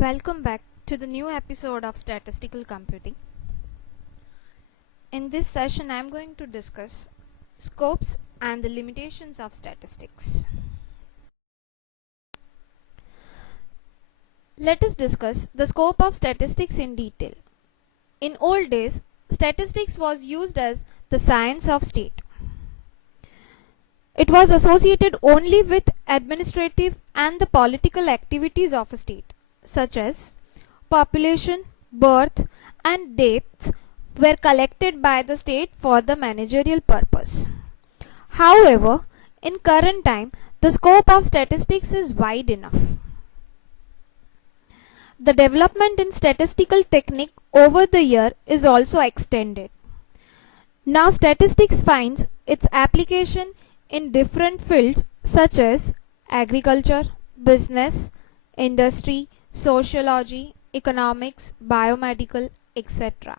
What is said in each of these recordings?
Welcome back to the new episode of Statistical Computing. In this session, I am going to discuss scopes and the limitations of statistics. Let us discuss the scope of statistics in detail. In old days, statistics was used as the science of state. It was associated only with administrative and the political activities of a state, such as population, birth, and deaths were collected by the state for the managerial purpose. However, in current time, the scope of statistics is wide enough. The development in statistical technique over the year is also extended. Now statistics finds its application in different fields such as agriculture, business, industry, sociology, economics, biomedical, etc.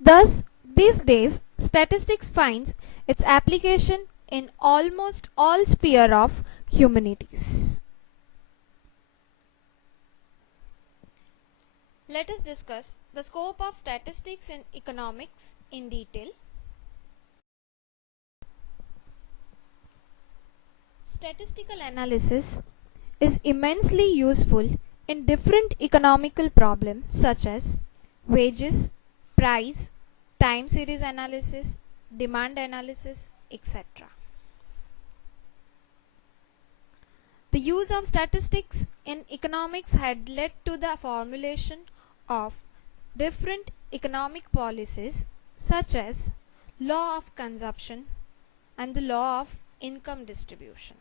Thus, these days, statistics finds its application in almost all spheres of humanities. Let us discuss the scope of statistics in economics in detail. Statistical analysis is immensely useful in different economical problems such as wages, price, time series analysis, demand analysis, etc. The use of statistics in economics had led to the formulation of different economic policies such as law of consumption and the law of income distribution.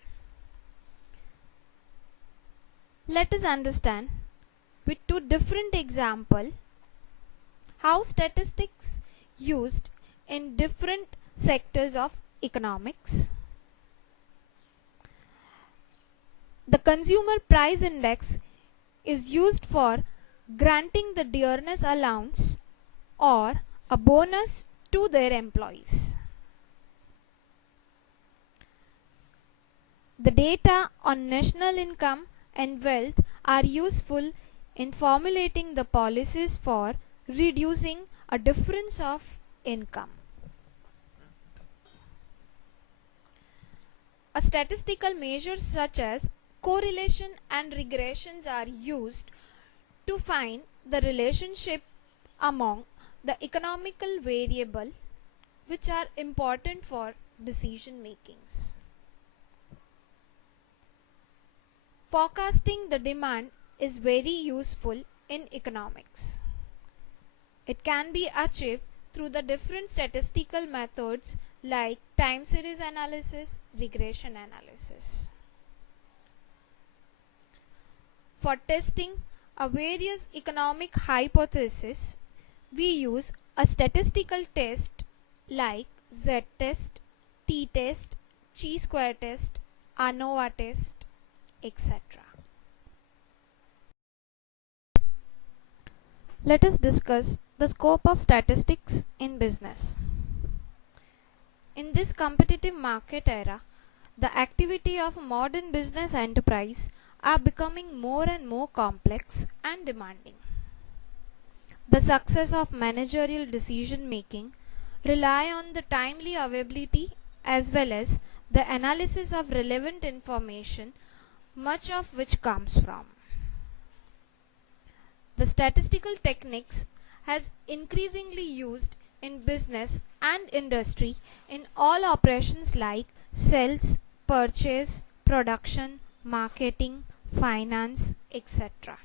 Let us understand with two different examples how statistics used in different sectors of economics. The consumer price index is used for granting the dearness allowance or a bonus to their employees. The data on national income and wealth are useful in formulating the policies for reducing a difference of income. A statistical measures such as correlation and regressions are used to find the relationship among the economical variable which are important for decision makings. Forecasting the demand is very useful in economics. It can be achieved through the different statistical methods like time series analysis, regression analysis. For testing a various economic hypotheses, we use a statistical test like Z-test, T-test, chi-square test, ANOVA test, etc. Let us discuss the scope of statistics in business. In this competitive market era, the activity of modern business enterprise are becoming more and more complex and demanding. The success of managerial decision making rely on the timely availability as well as the analysis of relevant information, much of which comes from. The statistical techniques has increasingly used in business and industry in all operations like sales, purchase, production, marketing, finance, etc.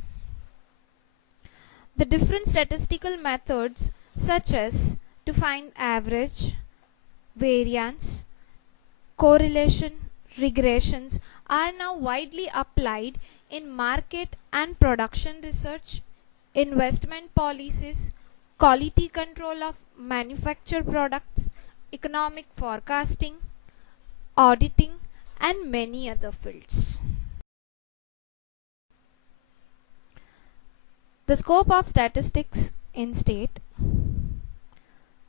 The different statistical methods such as to find average, variance, correlation, regressions are now widely applied in market and production research, investment policies, quality control of manufactured products, economic forecasting, auditing, and many other fields. The scope of statistics in state.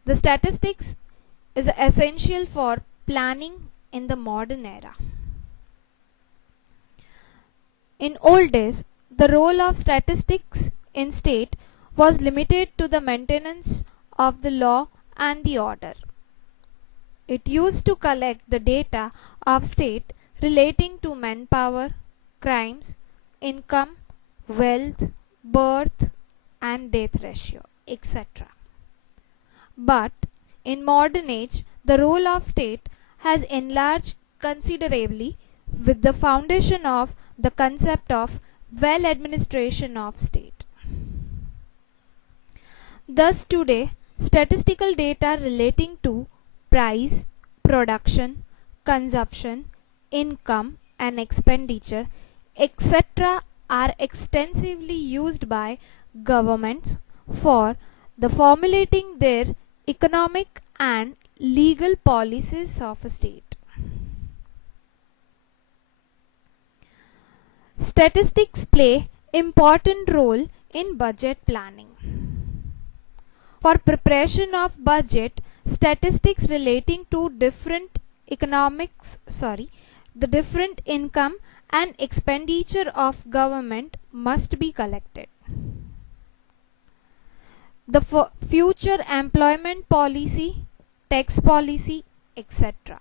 The statistics is essential for planning in the modern era. In old days, the role of statistics in state was limited to the maintenance of the law and the order. It used to collect the data of state relating to manpower, crimes, income, wealth, birth and death ratio, etc. But in modern age, the role of state has enlarged considerably with the foundation of the concept of well administration of state. Thus today, statistical data relating to price, production, consumption, income and expenditure, etc. are extensively used by governments for the formulating their economic and legal policies of a state. Statistics play important role in budget planning. For preparation of budget, statistics relating to the different income and expenditure of government must be collected. The future employment policy, tax policy, etc.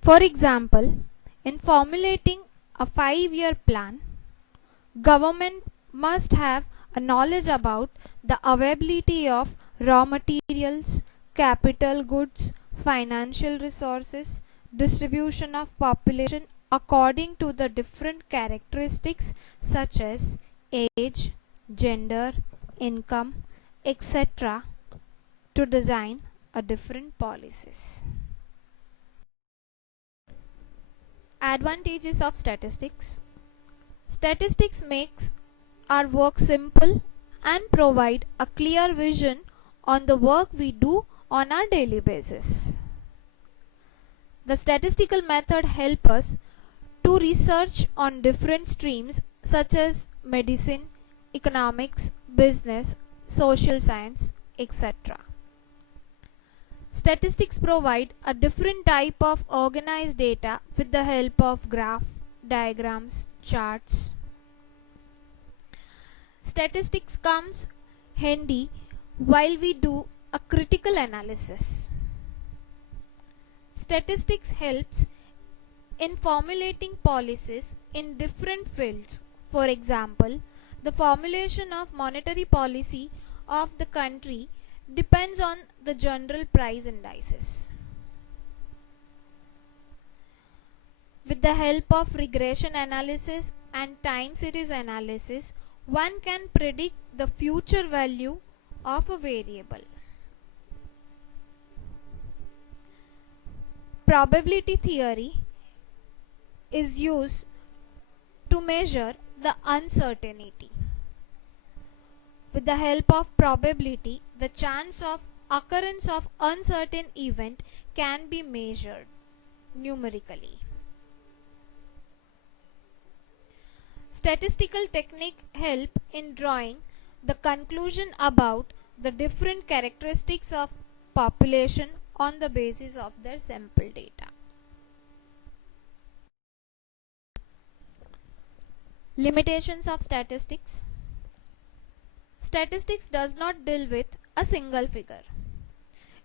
For example, in formulating a 5-year plan, government must have a knowledge about the availability of raw materials, capital goods, financial resources, distribution of population according to the different characteristics such as age, gender, income, etc. to design a different policies. Advantages of statistics. Statistics makes our work simple and provide a clear vision on the work we do on our daily basis. The statistical method help us to research on different streams such as medicine, economics, business, social science, etc. Statistics provide a different type of organized data with the help of graph, diagrams, charts. Statistics comes handy while we do a critical analysis. Statistics helps in formulating policies in different fields. For example, the formulation of monetary policy of the country depends on the general price indices. With the help of regression analysis and time series analysis, one can predict the future value of a variable. Probability theory is used to measure the uncertainty. With the help of probability, the chance of occurrence of uncertain event can be measured numerically. Statistical technique help in drawing the conclusion about the different characteristics of population on the basis of their sample data. Limitations of statistics. Statistics does not deal with a single figure.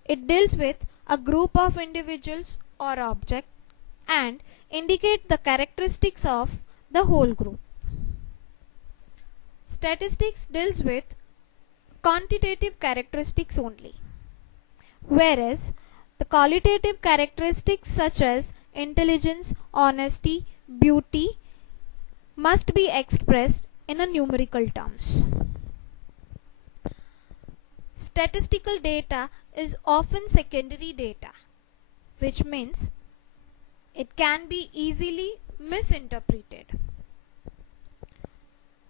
It deals with a group of individuals or object and indicate the characteristics of the whole group. Statistics deals with quantitative characteristics only, whereas the qualitative characteristics such as intelligence, honesty, beauty must be expressed in a numerical terms. Statistical data is often secondary data, which means it can be easily misinterpreted.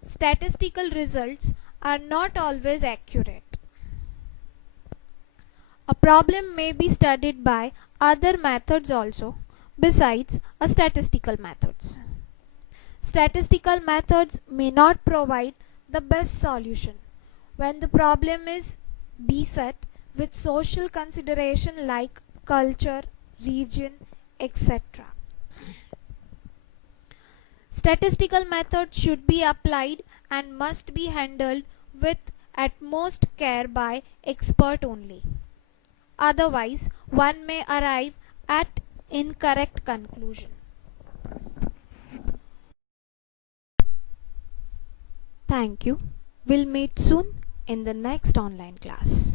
Statistical results are not always accurate. A problem may be studied by other methods also besides a statistical methods. Statistical methods may not provide the best solution when the problem is beset with social consideration like culture, region, etc. Statistical methods should be applied and must be handled with utmost care by expert only. Otherwise, one may arrive at incorrect conclusion. Thank you. We'll meet soon in the next online class.